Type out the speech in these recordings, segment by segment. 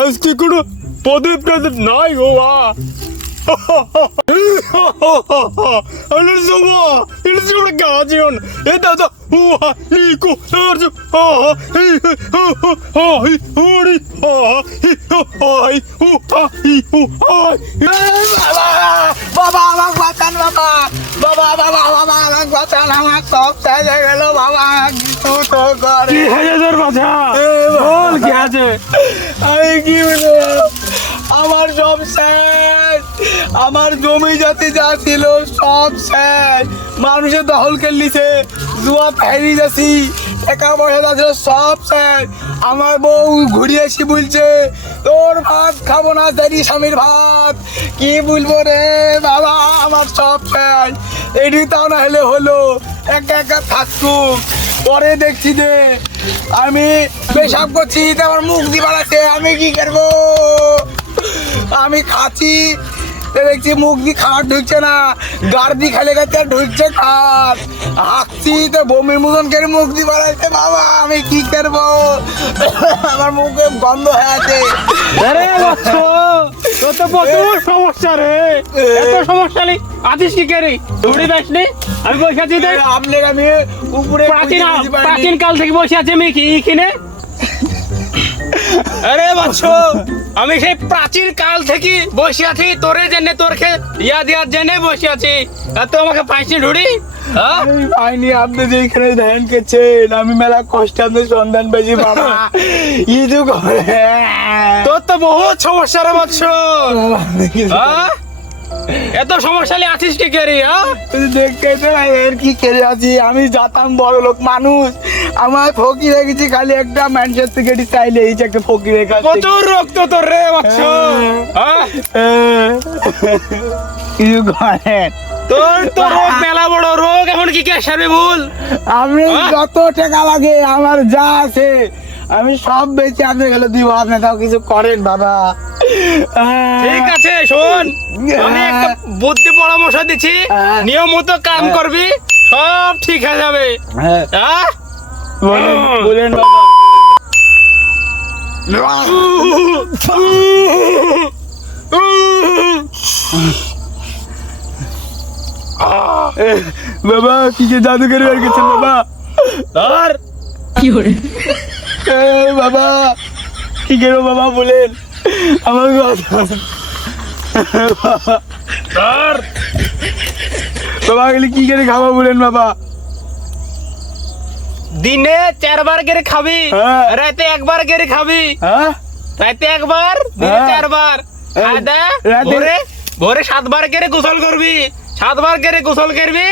আজকে কোনো পদে প্রাদে নাই গো বা গাজন এ দাদা ও লিকো আরজু বাবা আমাকে বাঁচান বাবা বাবা বাবা বাবা আমাকে বাঁচান আমার সব শেষ হয়ে গেল বাবা কিছু তো করে কি হয়েছে তোর বাছা বল কি আছে আমি কি বলবো আমার সব শেষ আমার জমি জাতি যা ছিল সব শেষ মানুষের দখল করে নিছে জুয়া ফেরি যাচ্ছি টাকা পয়সা যা ছিল সব শেষ আমার বউ ঘুরিয়ে এসে বলছে তোর ভাত খাবো না তারি স্বামীর ভাত কি বলবো রে বাবা আমার সব শেষ এটি তাও না হলে হলো একা একা থাকুক পরে দেখছি যে আমি পেশাব করছি তো আমার মুখ দিয়ে বাড়াচ্ছে আমি কি করবো আমি খাচ্ছি দেখছি মুখ দিয়ে খাট ঢুকছে না গাড় দিয়ে খেলে গেছে ঢুকছে খাট হাঁকছি তো বমির মতন করে মুখ দিয়ে বাড়াচ্ছে বাবা আমি কি করবো আমার মুখে গন্ধ হয়ে আছে আরে বাচ্চা তোর তো প্রচুর সমস্যা রে এত সমস্যা নেই আদিস কি করে দৌড়ে যাসনি আমি বসে আছি দেখ আপনার আমি উপরে প্রাচীন কাল থেকে বসে আছি আমি কি কিনে আরে বাচ্চা আমি সেই প্রাচীন কাল থেকে বসে আছি তোরে জেনে তোর ইয়াদ জেনে বসে আছি আর তো আমাকে পাইছি ঢুড়ি পাইনি আপনি যেখানে ধ্যান করছেন আমি মেলা কষ্ট আপনার সন্ধান পেয়েছি বাবা ইদু করে তোর তো বহুত সমস্যা রে বাচ্চ এত সমস্যা নিয়ে আছিস কি করে দেখতে এর কি কেড়ে আছি আমি যাতাম বড় লোক মানুষ আমার ফকির হয়ে গেছি খালি একটা মানুষের থেকে চাইলে এই যে একটা ফকির রেখা প্রচুর রক্ত তোর রে বাচ্চ কিছু করেন তোর তো রোগ মেলা বড় রোগ এখন কি কে সারবে ভুল আমি যত টাকা লাগে আমার যা আছে আমি সব বেঁচে আপনি গেলে দিব আপনি তাও কিছু করেন বাবা ঠিক আছে শোন আমি একটা বুদ্ধি পরামর্শ দিচ্ছি নিয়ম মতো কাম করবি সব ঠিক হয়ে যাবে বলেন বাবা বাবা কি যে জাদুকরি হয়ে গেছেন বাবা আর কি করে বাবা কি করে বাবা বলেন আমার আর বাবা গেলে কি করে খাবো বলেন বাবা দিনে 4 বার করে খাবি হ্যাঁ। রাতে 1 বার করে খাবি হ্যাঁ রাতে 1 বার দিনে হ্যাঁ। 4 বার আদা রাতে- ভোরে ভোরে 7 বার করে গোসল করবি 7 বার করে গোসল করবি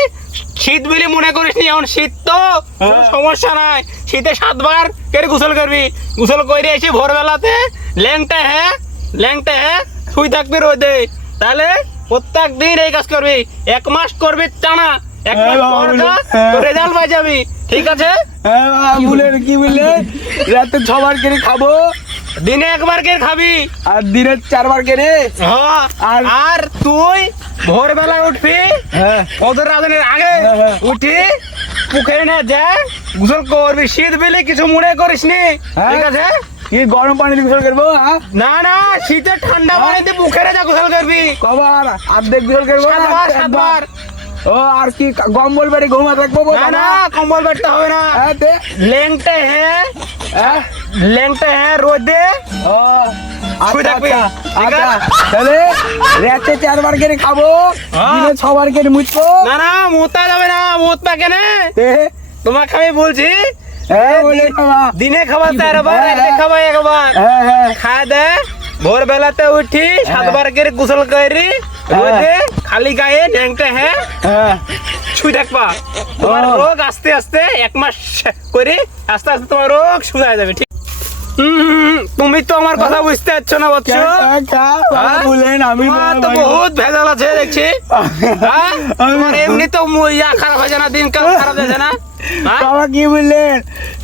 শীত বলে মনে করিস নি এখন শীত তো কোনো সমস্যা নাই শীতে 7 বার করে গোসল করবি গোসল করে এসে ভোরবেলাতে ল্যাংটা হ্যাঁ শুই থাকবি রোদে তাহলে প্রত্যেক দিন এই কাজ করবি 1 মাস করবি টানা 1 মাস হ্যাঁ, পর বাবা, তো রেজাল্ট পাই যাবি ঠিক আছে হ্যাঁ বাবা বলেন কি বললেন রাতে 6 বার করে খাবো দিনে 1 বার করে খাবি আর দিনে 4 বার করে হ্যাঁ আর তুই ভোরবেলায় উঠবি হ্যাঁ ওদের রাজনের আগে হ্যাঁ। উঠি পুকুরে না যা গোসল করবি শীত বেলে কিছু মনে করিস নি হ্যাঁ। ঠিক আছে কি গরম পানি দিয়ে গোসল করবো হ্যাঁ না না শীতে ঠান্ডা পানিতে পুকুরে যা গোসল করবি কবার অর্ধেক গোসল করবো না 7 বার ও আর কি কম্বল বেড়ে ঘুমা থাকবো না না কম্বল বেটতে হবে না হ্যাঁ দে লেংটে হ্যাঁ রোদে ও শুয়ে থাকবি, ঠিক আচ্ছা আছে? তাহলে রাতে 4 বার করে খাবো হ্যাঁ। দিনে 6 বার করে মুছবো না না মোতা যাবে না মোত পাকে না দে তোমাকে আমি বলছি হ্যাঁ বলেন বাবা দিনে খাবার 4 বার হ্যাঁ, রাতে খাবার 1 বার হ্যাঁ হ্যাঁ খায় দে ভোর বেলাতে উঠি 7 হ্যাঁ। বার করে গোসল করি রোদে খালি গায়ে ন্যাংটা হ্যাঁ হ্যাঁ শুই থাকবা তোমার ও। রোগ আস্তে আস্তে 1 মাস করে আস্তে আস্তে তোমার রোগ শুকায় যাবে ঠিক তুমি তো আমার কথা বুঝতে পারছো না বাচ্চা হ্যাঁ? বলেন আমি তোমার তো বহুত ভেজাল আছে দেখছি হ্যাঁ? তোমার এমনি তো ইয়া খারাপ হয়েছে না দিনকাল খারাপ হয়েছে না হ্যাঁ? বাবা কি বললেন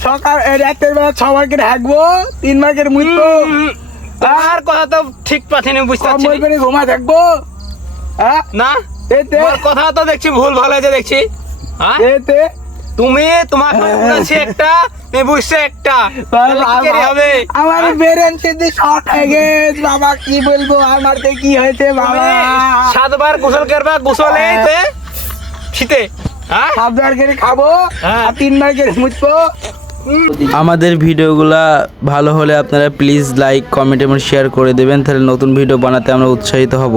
সকাল রাতের বেলা 6 বার করে হাঁকবো 3 বার করে মুছবো তোমার কথা তো ঠিক পাচ্ছি বুঝতে পারছি কম্বল বেড়ে ঘুমা থাকবো হ্যাঁ না এতে তোমার কথা তো দেখছি ভুল ভালো হয়েছে দেখছি হ্যাঁ এতে তুমি তোমাকে বলেছি একটা তুমি বুঝছো একটা বাবা, তাহলে কি করে হবে আমার ব্রেন সিদ্ধি শর্ট হয়ে গেছে বাবা, কি বলবো আমার তো কি হয়েছে বাবা। 7 বার গোসল করবা গোসলে শীতে হ্যাঁ 7 বার করে খাবো হ্যাঁ। আর 3 বার করে মুছবো। আমাদের ভিডিওগুলা ভালো হলে আপনারা প্লিজ লাইক কমেন্ট এবং শেয়ার করে দেবেন, তাহলে নতুন ভিডিও বানাতে আমরা উৎসাহিত হব।